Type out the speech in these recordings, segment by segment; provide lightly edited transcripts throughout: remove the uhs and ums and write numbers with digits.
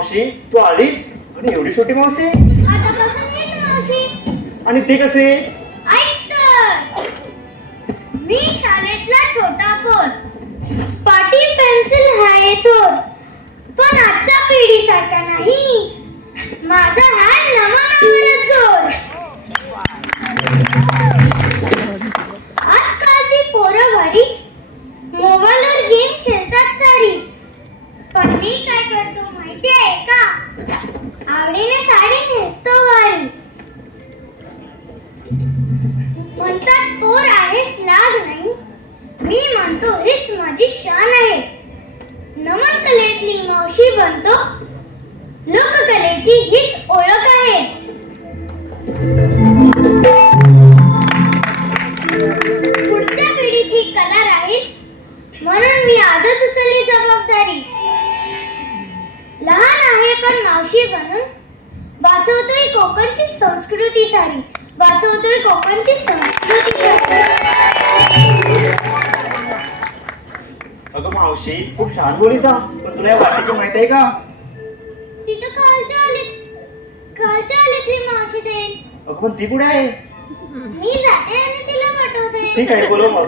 मावशी तू आलीस आणि एवढी छोटी मावशी आतापासून मीच मावशी. आणि ते कसे? ऐक तर, मी शाळेतला छोटा पोर, पाटी पेन्सिल आहे थोर, पण आजच्या पिढीसारखा नाही. माझा हा नमनावरच जोर. आजकालची पोरं घरी मोबाईलवर गेम खेळतात सारी, पण मी काय करतो माहिती आहे का? आवडीने साडी नेसतो वारी. म्हणतात पोर आहेस लाज नाही, मी म्हणतो हीच माझी शान आहे. नमन कलेतली मावशी बनतो, लोककलेची हीच ओळख आहे. पुढच्या पिढीत ही कला राहील, म्हणून मी आजच उचलली जबाबदारी. लहान आहे पण मावशी बनून वाचवतोय कोकणची संस्कृती सारी, वाचवतोय कोकणची संस्कृती सारी. अगं मावशी खूप छान बोलीचा, पण तुला या वाटेची माहित आहे का? तिथं खालच्या आलीतली मावशी देईल. अगं पण ती कुठे आहे? मी जाते आणि तिला पाठवते. ठीक आहे, बोलव मग.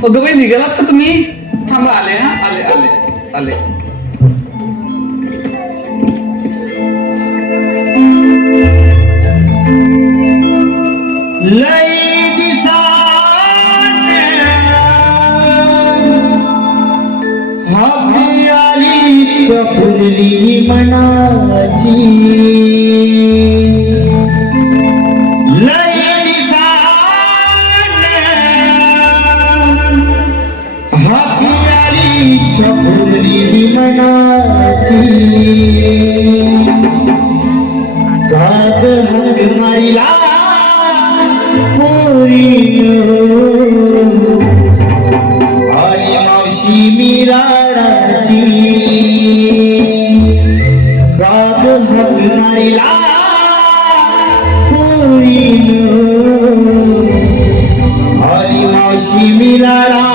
अगं बाई निघालात का तुम्ही? थांबा, आले हा, आले आले आले. लय दिसाने हवी आली चफुरली मनाची. काग हक मारिला आली मावशी मी लाडाची. काग हक मारिला आली मावशी मी लाडाची.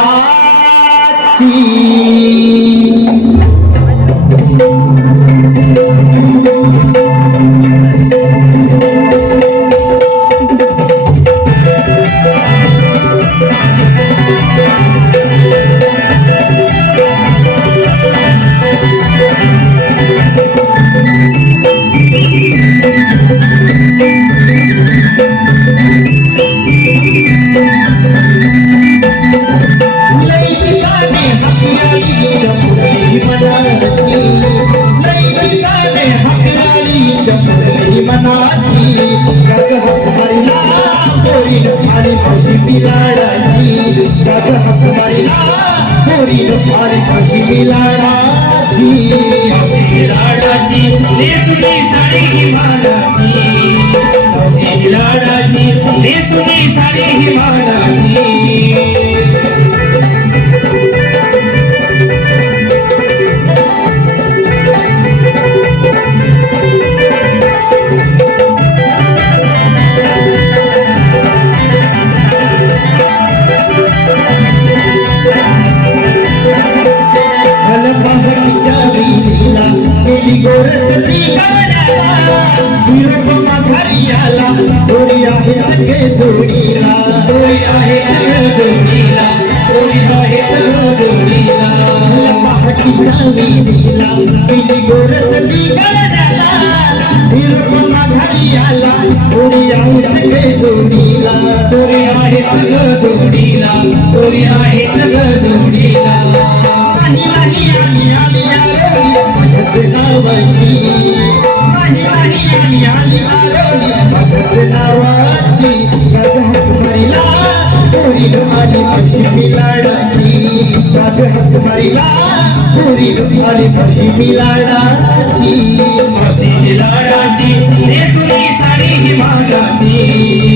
जोडीला पोरी आली म्हशी मिलाडाची माझ हात मारीला पोरी आली म्हशी मिलाडाची म्हशी मिलाडाची नेसुनी साडी ही मागाची